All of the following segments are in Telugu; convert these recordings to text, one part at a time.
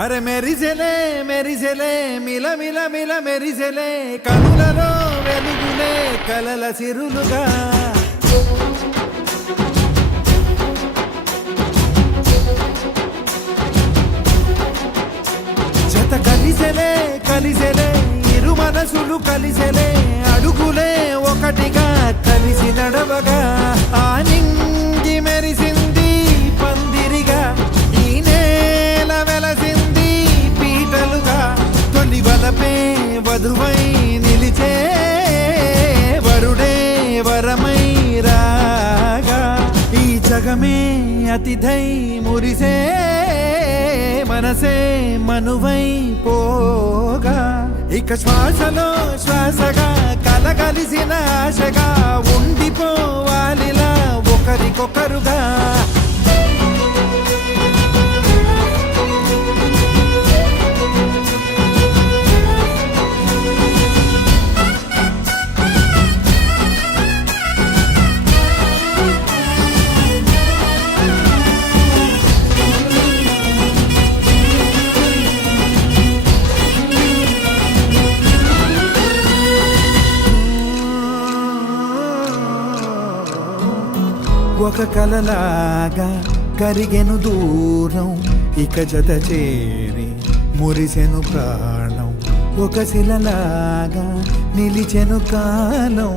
అరే మెరిసెలే మెరిసెలే మిల మిల మిల మెరిసెలే కనులలో వెలుగులే కలల సిరులుగా జత కలిసెలే కలిసెలే ఇరు మనసులు కలిసెలే అడుగులే ఒకటిగా కలిసి నడవగా ఆ నింగి మెరిసింది పందిరిగా ఈ నేల వెలసింది పీటలుగా తొలి వలపే వధువై నిలిచే వరుడే వరమై రాగా ఈ జగమే అతిథై మురిసే మనసే మనువై పోగా ఇక శ్వాసలో శ్వాసగా కలగలిసిన ఆశగా ఉండిపోవాలిలా ఒకరికొకరుగా ఒక కలలాగా కరిగెను దూరం ఇక జత చేరి మురిసెను ప్రాణం ఒక శిలలాగా నిలిచెను కాలం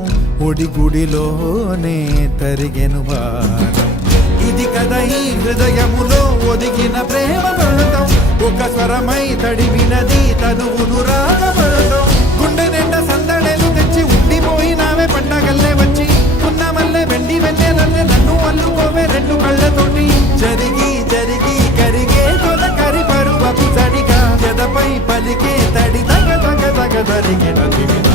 ఒడిగుడిలోనే తరిగెను భారం ఇది కదా ఈ హృదయములో ఒదిగిన ప్రేమ పడతాం ఒక స్వరమై తడివినది తనువును రాగపడతాం గుండె నిండా సందడేలు తెచ్చి ఉండిపోయినావే పండగల్లే వచ్చి మల్లె వెండి వెన్నెలల్లే నన్ను అల్లుకోవే రెండు కళ్ళతోటి జరిగి జరిగి కరిగే తొలకరి పరువపు తడిగా ఎదపై పలికే తడి తగ తగ తగ తరిగిన దివిన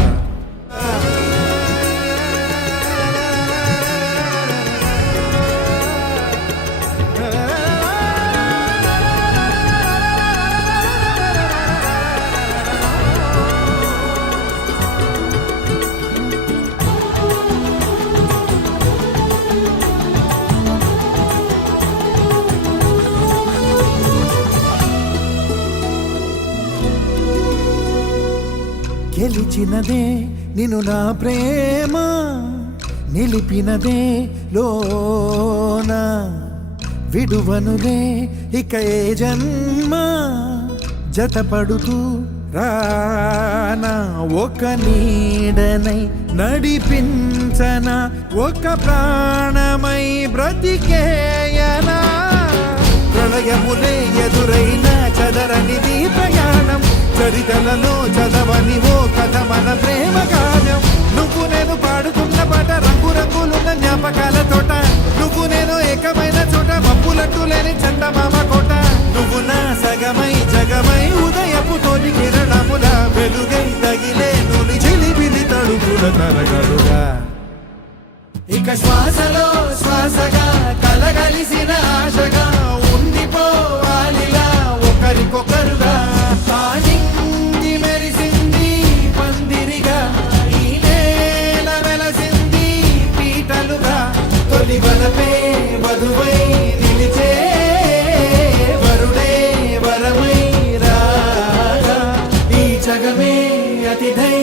గెలిచినదే నిన్ను నా ప్రేమ నిలిపినదే లోన విడువనులే ఇక ఏ జన్మ జతపడుతూ రానా ఒక నీడనై నడిపించన ఒక ప్రాణమై బ్రతికేయనా ప్రళయములే ఎదురైన చదరనిది ప్రయాణం చరితలలో చదవని ఓ కథ మన ప్రేమ కావ్యం నువ్వు నేను పాడుతున్న పాట రంగు రంగులున్న జ్ఞాపకాల తోట నువ్వు నేను ఏకమైన చోట మబ్బులట్టు లేని చందమామ కోట నువ్వు నా సగమై జగమై ఉదయపు తోటి కిరణముల వెలుగై తగిలే నులి చిలిబిలి తడుపుల తరగలుగా ఇక శ్వాసలో శ్వాసగా కలగలిసిన ఆశగా ఉండిపోవాలిలా ఒకరికొకరుగా నింగి మెరిసింది పందిరిగా ఈ నేల వెలసింది పీటలుగా తొలి వలపే వధువై నిలిచే వరుడే వరమై రాగా ఈ జగమే అతిథై